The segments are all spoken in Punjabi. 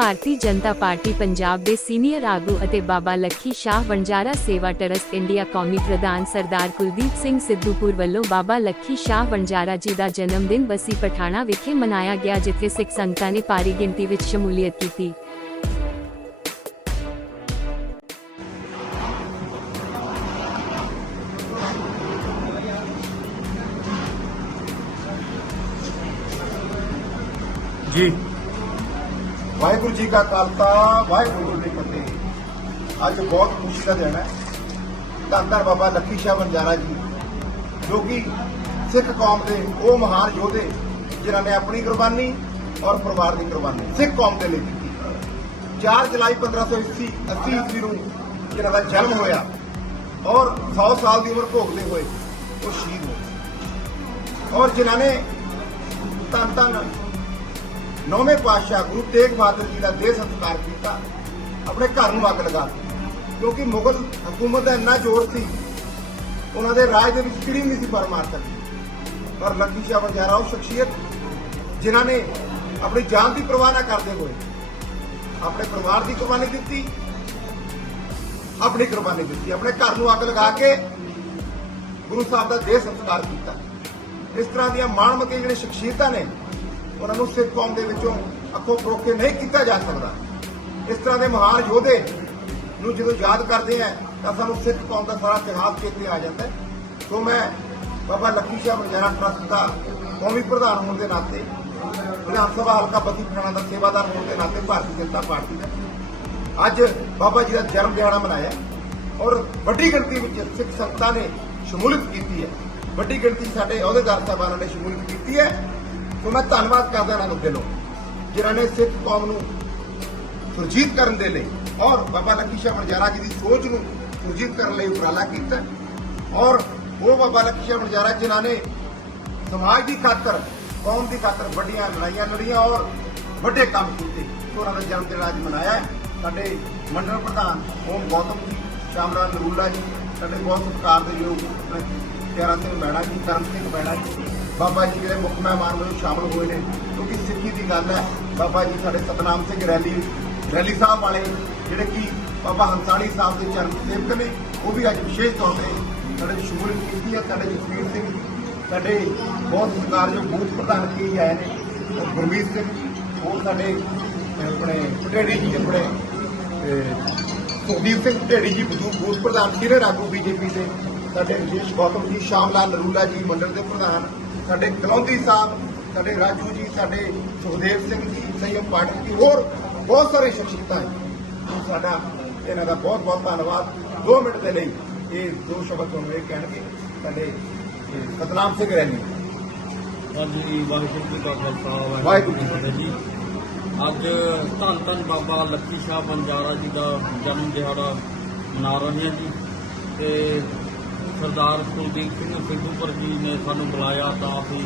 ਭਾਰਤੀ ਜਨਤਾ ਪਾਰਟੀ ਪੰਜਾਬ ਦੇ ਸੀਨੀਅਰ ਆਗੂ ਅਤੇ ਬਾਬਾ ਲੱਖੀ ਸ਼ਾਹ ਵਣਜਾਰਾ ਸੇਵਾ ਟਰਸਟ ਇੰਡੀਆ ਕੌਮੀ ਪ੍ਰਧਾਨ ਸਰਦਾਰ ਕੁਲਦੀਪ ਸਿੰਘ ਸਿੱਧੂਪੁਰ ਵੱਲੋਂ ਬਾਬਾ ਲੱਖੀ ਸ਼ਾਹ ਵਣਜਾਰਾ ਜੀ ਦਾ ਜਨਮ ਦਿਨ ਬਸੀ ਪਠਾਣਾ ਵਿਖੇ ਮਨਾਇਆ ਗਿਆ, ਜਿੱਥੇ ਸਿੱਖ ਸੰਗਤਾਂ ਨੇ ਭਾਰੀ ਗਿਣਤੀ ਵਿੱਚ ਸ਼ਮੂਲੀਅਤ ਕੀਤੀ। ਜੀ। ਵਾਹਿਗੁਰੂ ਜੀ ਕਾ ਖਾਲਸਾ, ਵਾਹਿਗੁਰੂ ਜੀ ਕੀ ਫਤਿਹ। ਅੱਜ ਬਹੁਤ ਖੁਸ਼ੀ ਦਾ ਦਿਨ ਹੈ। ਧੰਨ ਧੰਨ ਬਾਬਾ ਲੱਖੀ ਸ਼ਾਹ ਬੰਜਾਰਾ ਜੀ, ਜੋ ਕਿ ਸਿੱਖ ਕੌਮ ਦੇ ਉਹ ਮਹਾਨ ਯੋਧੇ, ਜਿਨ੍ਹਾਂ ਨੇ ਆਪਣੀ ਕੁਰਬਾਨੀ ਔਰ ਪਰਿਵਾਰ ਦੀ ਕੁਰਬਾਨੀ ਸਿੱਖ ਕੌਮ ਦੇ ਲਈ ਕੀਤੀ 4 ਜੁਲਾਈ 1580 80 ਈਸਵੀ ਨੂੰ ਜਿਨ੍ਹਾਂ ਦਾ ਜਨਮ ਹੋਇਆ ਔਰ 100 ਸਾਲ ਦੀ ਉਮਰ ਭੋਗਦੇ ਹੋਏ ਉਹ ਸ਼ਹੀਦ ਹੋਏ। ਔਰ ਜਿਨ੍ਹਾਂ ਨੇ ਧੰਨ ਧੰਨ ਨੌਵੇਂ ਪਾਤਸ਼ਾਹ ਗੁਰੂ ਤੇਗ ਬਹਾਦਰ ਜੀ ਦਾ ਦੇਹ ਸੰਸਕਾਰ ਕੀਤਾ, ਆਪਣੇ ਘਰ ਨੂੰ ਅੱਗ ਲਗਾ ਕਿਉਂਕਿ ਮੁਗਲ ਹਕੂਮਤ ਦਾ ਇੰਨਾ ਜ਼ੋਰ ਸੀ, ਉਹਨਾਂ ਦੇ ਰਾਜ ਦੇ ਵਿੱਚ ਕਿਹੜੀ ਨਹੀਂ ਸੀ ਪਰ ਪਰ ਲੱਕੀ ਸ਼ਾਹ ਵਜਾਰਾ ਉਹ ਸ਼ਖਸੀਅਤ, ਜਿਨ੍ਹਾਂ ਨੇ ਆਪਣੀ ਜਾਨ ਦੀ ਪਰਵਾਹ ਨਾ ਕਰਦੇ ਹੋਏ ਆਪਣੇ ਪਰਿਵਾਰ ਦੀ ਕੁਰਬਾਨੀ ਦਿੱਤੀ, ਆਪਣੀ ਕੁਰਬਾਨੀ ਦਿੱਤੀ, ਆਪਣੇ ਘਰ ਨੂੰ ਅੱਗ ਲਗਾ ਕੇ ਗੁਰੂ ਸਾਹਿਬ ਦਾ ਦੇਹ ਸੰਸਕਾਰ ਕੀਤਾ। ਇਸ ਤਰ੍ਹਾਂ ਦੀਆਂ ਮਾਣ ਮਾਣਮੱਤੀਆਂ ਜਿਹੜੇ ਸ਼ਖਸੀਅਤਾਂ ਨੇ ਉਹਨਾਂ ਨੂੰ ਸਿੱਖ ਕੌਮ ਦੇ ਵਿੱਚੋਂ ਅੱਖੋਂ ਫਰੋਕ ਕੇ ਨਹੀਂ ਕੀਤਾ ਜਾ ਸਕਦਾ। ਇਸ ਤਰ੍ਹਾਂ ਦੇ ਮਹਾਨ ਯੋਧੇ ਨੂੰ ਜਦੋਂ ਯਾਦ ਕਰਦੇ ਆ, ਤਾਂ ਸਾਨੂੰ ਸਿੱਖ ਕੌਮ ਦਾ ਸਾਰਾ ਇਤਿਹਾਸ ਚੇਤੇ ਆ ਜਾਂਦਾ ਹੈ। ਸੋ ਮੈਂ ਬਾਬਾ ਲੱਕੀ ਸ਼ਾਹ ਮਰਜਾਰਾ ਟਰਸਟ ਦਾ ਕੌਮੀ ਪ੍ਰਧਾਨ ਹੋਣ ਦੇ ਨਾਤੇ, ਵਿਧਾਨ ਸਭਾ ਹਲਕਾ ਬਸੀ ਪਠਾਣਾ ਦਾ ਸੇਵਾਦਾਰ ਹੋਣ ਦੇ ਨਾਤੇ ਭਾਰਤੀ ਜਨਤਾ ਪਾਰਟੀ ਦਾ ਅੱਜ ਬਾਬਾ ਜੀ ਦਾ ਜਨਮ ਦਿਹਾੜਾ ਮਨਾਇਆ ਔਰ ਵੱਡੀ ਗਿਣਤੀ ਵਿੱਚ ਸਿੱਖ ਸੰਗਤਾਂ ਨੇ ਸ਼ਮੂਲੀਅਤ ਕੀਤੀ ਹੈ। ਵੱਡੀ ਗਿਣਤੀ ਸਾਡੇ ਅਹੁਦੇਦਾਰ ਸਾਹਿਬਾਨਾਂ ਨੇ ਸ਼ਮੂਲੀਅਤ ਕੀਤੀ ਹੈ। ਸੋ ਮੈਂ ਧੰਨਵਾਦ ਕਰਦਾ ਇਹਨਾਂ ਨੂੰ ਦਿਲੋਂ, ਜਿਨ੍ਹਾਂ ਨੇ ਸਿੱਖ ਕੌਮ ਨੂੰ ਸੁਰਜੀਤ ਕਰਨ ਦੇ ਲਈ ਔਰ ਬਾਬਾ ਲੱਖੀ ਸ਼ਾਹ ਮਰਜਾਰਾ ਜੀ ਦੀ ਸੋਚ ਨੂੰ ਸੁਰਜੀਤ ਕਰਨ ਲਈ ਉਪਰਾਲਾ ਕੀਤਾ ਔਰ ਉਹ ਬਾਬਾ ਲੱਖੀ ਸ਼ਾਹ ਮਰਜਾਰਾ ਜਿਨ੍ਹਾਂ ਨੇ ਸਮਾਜ ਦੀ ਖਾਤਰ, ਕੌਮ ਦੀ ਖਾਤਰ ਵੱਡੀਆਂ ਲੜਾਈਆਂ ਲੜੀਆਂ ਔਰ ਵੱਡੇ ਕੰਮ ਕੀਤੇ, ਉਹਨਾਂ ਦਾ ਜਨਮ ਦਿਨ ਅੱਜ ਮਨਾਇਆ ਸਾਡੇ ਮੰਡਲ ਪ੍ਰਧਾਨ ਓਮ ਗੌਤਮ ਜੀ, ਸ਼ਾਮਰਾਜ ਨਰੂਲਾ ਜੀ, ਸਾਡੇ ਬਹੁਤ ਸਤਿਕਾਰ ਦੇ ਯੋਗ ਪਿਆਰਾ ਸਿੰਘ ਮੈੜਾ ਜੀ ਕਰਮ ਸਿੰਘ ਮੈੜਾ ਜੀ। ਬਾਬਾ ਜੀ ਜਿਹੜੇ ਮੁੱਖ ਮਹਿਮਾਨ ਵਜੋਂ ਸ਼ਾਮਲ ਹੋਏ ਨੇ ਕਿਉਂਕਿ ਸਿੱਖੀ ਦੀ ਗੱਲ ਹੈ। ਬਾਬਾ ਜੀ ਸਾਡੇ ਸਤਨਾਮ ਸਿੰਘ ਰੈਲੀ ਰੈਲੀ ਸਾਹਿਬ ਵਾਲੇ ਜਿਹੜੇ ਕਿ ਬਾਬਾ ਹੰਸਾਲੀ ਸਾਹਿਬ ਦੇ ਚਰਨ ਸੇਵਕ ਨੇ ਉਹ ਵੀ ਅੱਜ ਵਿਸ਼ੇਸ਼ ਤੌਰ ਤੇ ਸਾਡੇ ਸ਼ਮੂਲੀਅਤ ਕੀਤੀ ਹੈ ਸਾਡੇ ਜਸਵੀਰ ਸਿੰਘ ਸਾਡੇ ਬਹੁਤ ਸਤਿਕਾਰਯੋਗ ਬੂਥ ਪ੍ਰਧਾਨ ਕੀ ਆਏ ਨੇ ਔਰ ਗੁਰਮੀਤ ਸਿੰਘ ਜੀ ਹੋਰ ਸਾਡੇ ਅਹ, ਆਪਣੇ ਢੇੜੀ ਜੀ ਆਪਣੇ ਸੁਖਦੀਪ ਸਿੰਘ ਢੇੜੀ ਜੀ ਬੂਥ ਪ੍ਰਧਾਨ ਸੀਨੀਅਰ ਆਗੂ ਬੀਜੇਪੀ ਦੇ? ਸਾਡੇ ਵਿਜੇਸ਼ ਗੌਤਮ ਜੀ ਸ਼ਾਮ ਲਾਲ ਨਰੂਲਾ ਜੀ ਮੰਡਲ ਦੇ ਪ੍ਰਧਾਨ ਸਾਡੇ ਕਲੌਂਦੀ ਸਾਹਿਬ ਸਾਡੇ ਰਾਜੂ ਜੀ ਸਾਡੇ ਸੁਖਦੇਵ ਸਿੰਘ ਜੀ ਸੰਯਮ ਪਾਟਲ ਜੀ ਹੋਰ ਬਹੁਤ ਸਾਰੇ ਸ਼ਖਸੀਅਤਾਂ ਨੇ ਸਾਡਾ ਇਹਨਾਂ ਦਾ ਬਹੁਤ ਬਹੁਤ ਧੰਨਵਾਦ। 2 ਮਿੰਟ ਦੇ ਲਈ ਇਹ ਦੋ ਸ਼ਬਦ ਤੁਹਾਨੂੰ ਇਹ ਕਹਿਣਗੇ। ਸਾਡੇ ਸਤਨਾਮ ਸਿੰਘ ਰੈਣੀ। ਹਾਂਜੀ ਵਾਹਿਗੁਰੂ ਜੀ ਕਾ ਖਾਲਸਾ ਵਾਹਿਗੁਰੂ ਜੀ ਕੀ ਫਤਿਹ। ਜੀ। ਅੱਜ ਧੰਨ ਧੰਨ ਬਾਬਾ ਲੱਖੀ ਸ਼ਾਹ ਬੰਜਾਰਾ ਜੀ ਦਾ ਜਨਮ ਦਿਹਾੜਾ ਮਨਾ ਰਹੇ ਹਾਂ ਜੀ। ਤੇ ਸਰਦਾਰ ਕੁਲਦੀਪ ਸਿੰਘ ਸਿੱਧੂਪੁਰ ਜੀ ਨੇ ਸਾਨੂੰ ਬੁਲਾਇਆ ਤਾਂ ਅਸੀਂ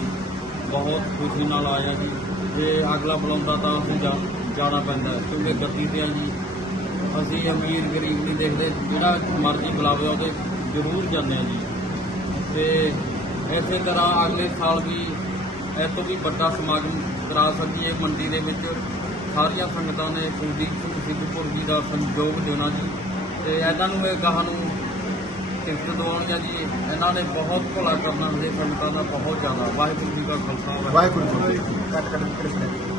ਬਹੁਤ ਖੁਸ਼ੀ ਨਾਲ ਆਇਆ ਜੀ। ਜੇ ਅਗਲਾ ਬੁਲਾਉਂਦਾ ਤਾਂ ਅਸੀਂ ਜਾ- ਜਾਣਾ ਪੈਂਦਾ ਹੈ, ਕਿਉਂਕਿ ਗੱਦੀ ਤੇ ਆ ਜੀ। ਅਸੀਂ ਅਮੀਰ ਗਰੀਬ ਨਹੀਂ ਦੇਖਦੇ ਜਿਹੜਾ ਮਰਜ਼ੀ ਬੁਲਾਵੇ ਉਹਦੇ ਜ਼ਰੂਰ ਜਾਂਦੇ ਹਾਂ ਜੀ। ਤੇ ਇਸੇ ਤਰ੍ਹਾਂ ਅਗਲੇ ਸਾਲ ਵੀ ਇਸ ਤੋਂ ਵੀ ਵੱਡਾ ਸਮਾਗਮ ਕਰਾ ਸਕੀਏ ਮੰਡੀ ਦੇ ਵਿੱਚ। ਸਾਰੀਆਂ ਸੰਗਤਾਂ ਨੇ ਕੁਲਦੀਪ ਸਿੰਘ ਸਿੱਧੂਪੁਰ ਜੀ ਦਾ ਸੰਯੋਗ ਦੇਣਾ ਜੀ। ਤੇ ਇਹਨਾਂ ਨੂੰ ਇਹ ਗਾਹਾਂ ਨੂੰ ਟਿਕਟ ਦਿਵਾਉਣੀਆਂ ਜੀ, ਇਹਨਾਂ ਨੇ ਬਹੁਤ ਭਲਾ ਕਰਨਾ ਹੈ ਸੰਗਤਾਂ ਦਾ ਬਹੁਤ ਜ਼ਿਆਦਾ। ਵਾਹਿਗੁਰੂ ਜੀ ਕਾ ਖਾਲਸਾ ਵਾਹਿਗੁਰੂ ਜੀ ਕੀ ਫਤਿਹ।